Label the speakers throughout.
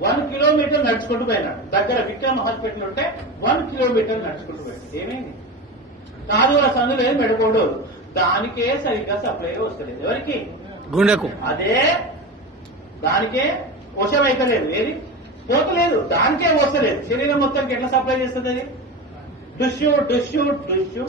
Speaker 1: One kilometre నడుచుకుంటూ పోయినాడు. దగ్గర విక్రమ్ హాస్పిటల్ ఉంటే వన్ కిలోమీటర్ నడుచుకుంటూ పోయాడు. ఏమైంది? కాదు ఆ సందులో ఏం పెడకూడదు. దానికే సరిగ్గా సప్లై వస్తలేదు. ఎవరికి?
Speaker 2: గుండెకు.
Speaker 1: అదే దానికే వశం అయితలేదు. ఏది? పోతలేదు. దానికే వస్తలేదు శరీరం మొత్తానికి ఎట్లా సప్లై చేస్తుంది అది? డుష్యూ డుష్యూ డుష్యూ.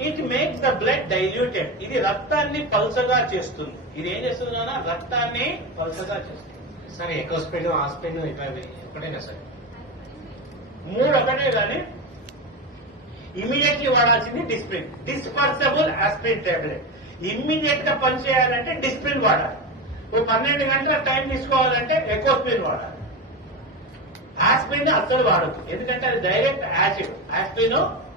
Speaker 1: It makes the blood diluted ఇది రక్తాన్ని పల్చగా చేస్తుంది. ఇది ఏం చేస్తుంది నాన్న రక్తాన్ని పల్చగా చేస్తుంది.
Speaker 3: సార్ ఎక్కువ స్పీడ్ ఆ స్పీడ్ ఎప్పుడైనా సార్.
Speaker 1: మూడు ఒకటే కానీ ఇమీడియట్లీ వాడాల్సింది డిస్ప్రిన్. Dispersible aspirin tablet. ఇమ్మీడియట్గా పనిచేయాలంటే డిస్ప్రిన్ వాడాలి. ఓ పన్నెండు గంటల టైం తీసుకోవాలంటే ఎకోస్పిన్ వాడాలి. ఆస్పిరిన్ అస్సలు వాడదు ఎందుకంటే అది డైరెక్ట్ యాసిడ్. ఆస్పిరిన్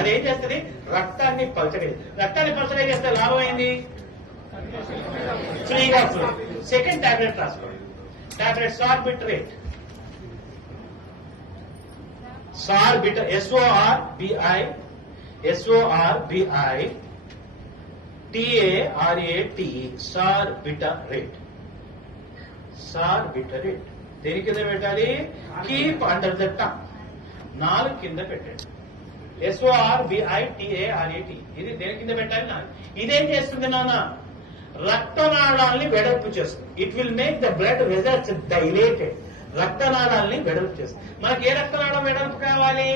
Speaker 1: అది ఏం చేస్తుంది? రక్తాన్ని పలచడే. రక్తాన్ని పలచడే చేస్తే లాభం ఏంది? ఫ్రీగా సెకండ్ టాబ్లెట్ రాసుకోండి tablet Sorbitrate Sorbit S O R B I S O R B I T A R A T Sorbitrate Sorbitrate దేని కింద పెట్టాలి? కీప్ అండర్ ద టంగ్ నాలుగు కింద పెట్టండి. ఎస్ఓఆర్ బిఐటిఏఆర్ఏటి ఇది దేని కింద పెట్టాలి? నాన్న ఇదేం చేస్తుంది నాన్న? రక్తనాళాల్ని వెడల్పు చేస్తుంది. It will make the blood results dilated రక్తనాళాల్ని వెడల్పు చేస్తుంది. మనకి ఏ రక్తనాళం వెడల్పు కావాలి?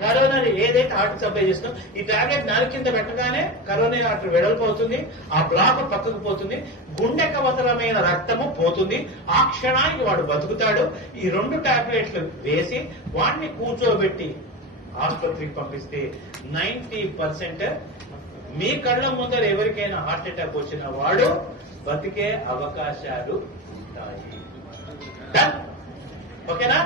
Speaker 1: కరోనా ఏదైతే ఆర్టర్ సప్లై చేస్తున్నాం ఈ టాబ్లెట్ నాలుగు కింద పెట్టగానే కరోనా ఆర్టర్ వెడల్పు అవుతుంది ఆ బ్లాక్ పక్కకు పోతుంది గుండె కవతరమైన రక్తము పోతుంది. ఆ క్షణానికి వాడు బతుకుతాడు. ఈ రెండు టాబ్లెట్లు వేసి వాడిని కూర్చోబెట్టి ఆసుపత్రికి పంపిస్తే నైన్టీ పర్సెంట్ మీ కళ్ళ ముందర ఎవరికైనా హార్ట్ అటాక్ వచ్చిన వాడు బతికే అవకాశాలు ఉంటాయి. ఓకేనా